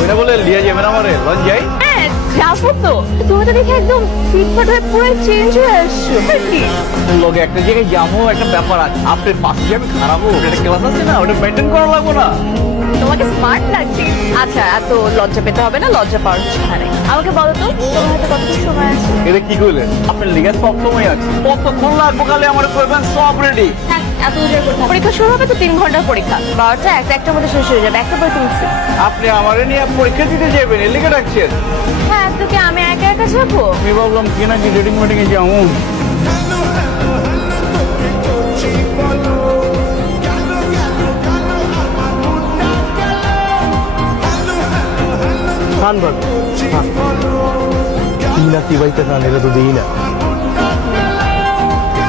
ওইটা বলে লিয়ে যাবেন আমারে লজ্জাই। হ্যাঁ যাবো তো। তুমি তো দেখে একদম ফিটফাট হয়ে পুরো চেঞ্জ হয়ে আসছো কি? লগে একটা জায়গায় যাবো, একটা ব্যাপার আছে। আপনার পাশে যে আমি খারাপও, একটা ক্লাস আছে না, ওটা মেনটেন করা লাগবো না? তোমাকে স্মার্ট লাগছে। আচ্ছা এত লজ্জা পেতে হবে না, লজ্জা পাওয়ার কিছু নেই। আমাকে বলো তো তোমার হাতে কতটুকু সময় আছে? এটা কি করলেন? আপনার লিগে সব সময় আছে। কতক্ষণ লাগবো খালি আমার করবেন, সব রেডি। হ্যাঁ, এত উজাড় করতে হবে। পরীক্ষা শুরু হবে তো 3 ঘন্টার পরীক্ষা। 12টা একটার মধ্যে শেষ হয়ে যাবে। একটা পরে তুমি free। আপনি আমারে নিয়ে পরীক্ষা দিতে যাবেন, এর লিগে রাখছেন? হ্যাঁ তোকে আমি একা একা যাবো? আমি ভাবলাম কি নাকি রেডিং মেটিং এ যাবো। খান ভাবি কি না কি বাইতে খান, এটা তো দিই না।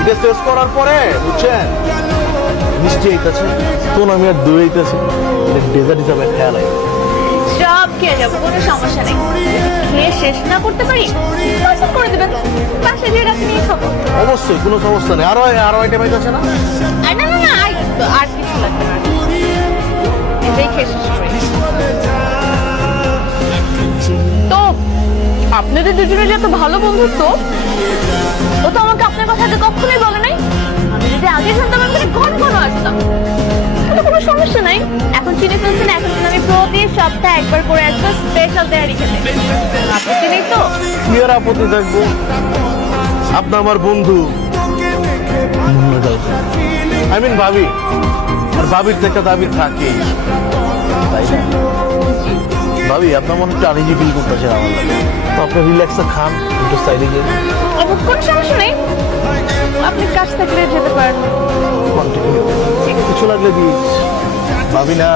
এটা শেষ করার পরে বুঝছেন, মিষ্টি আইতেছে তো আমি আর দই আইতেছে, ডেজার্ট হিসাবে খেয়াল আই। সব খেয়ে যাবো, কোনো সমস্যা নেই। খেয়ে শেষ না করতে পারি পার্সেল করে দেবেন, বাসায় গিয়ে রাতে নিয়ে খাবো। অবশ্যই কোনো সমস্যা নেই। আরো আইটেম আইতেছে না? আর না না না আর কিছু লাগবে না, এটাই খেয়ে শেষ করি। তো আপনাদের দুজনের যে এত ভালো বন্ধুত্ব, ও তো আমাকে আপনার কথা আগে কখনোই বলে নাই। আমি যদি আগে জানতাম আমি ঘন ঘন আসতাম। তাহলে কোনো সমস্যা নাই, এখন চিনে ফেলছেন। এখন কিন্তু আমি প্রতি সপ্তাহে একবার করে আসবো স্পেশাল তেহারি খেতে। আপত্তি নেই তো? কি আর আপত্তি থাকবো, আপনার আমার বন্ধু। আই মিন ভাবি, আর ভাবির তো একটা দাবি থাকেই, তাই না? ভাবি আপনার মনে একটু আনিজি ফিল করতেছে আমার লাগে, তো আপনি রিল্যাক্সে খান, একটু সাইডে গিয়ে। কোনো সমস্যা নেই, আপনি কাজ থাকলে যেতে পারেন। কন্টিনিউ কিছু লাগলে দিস ভাবি না।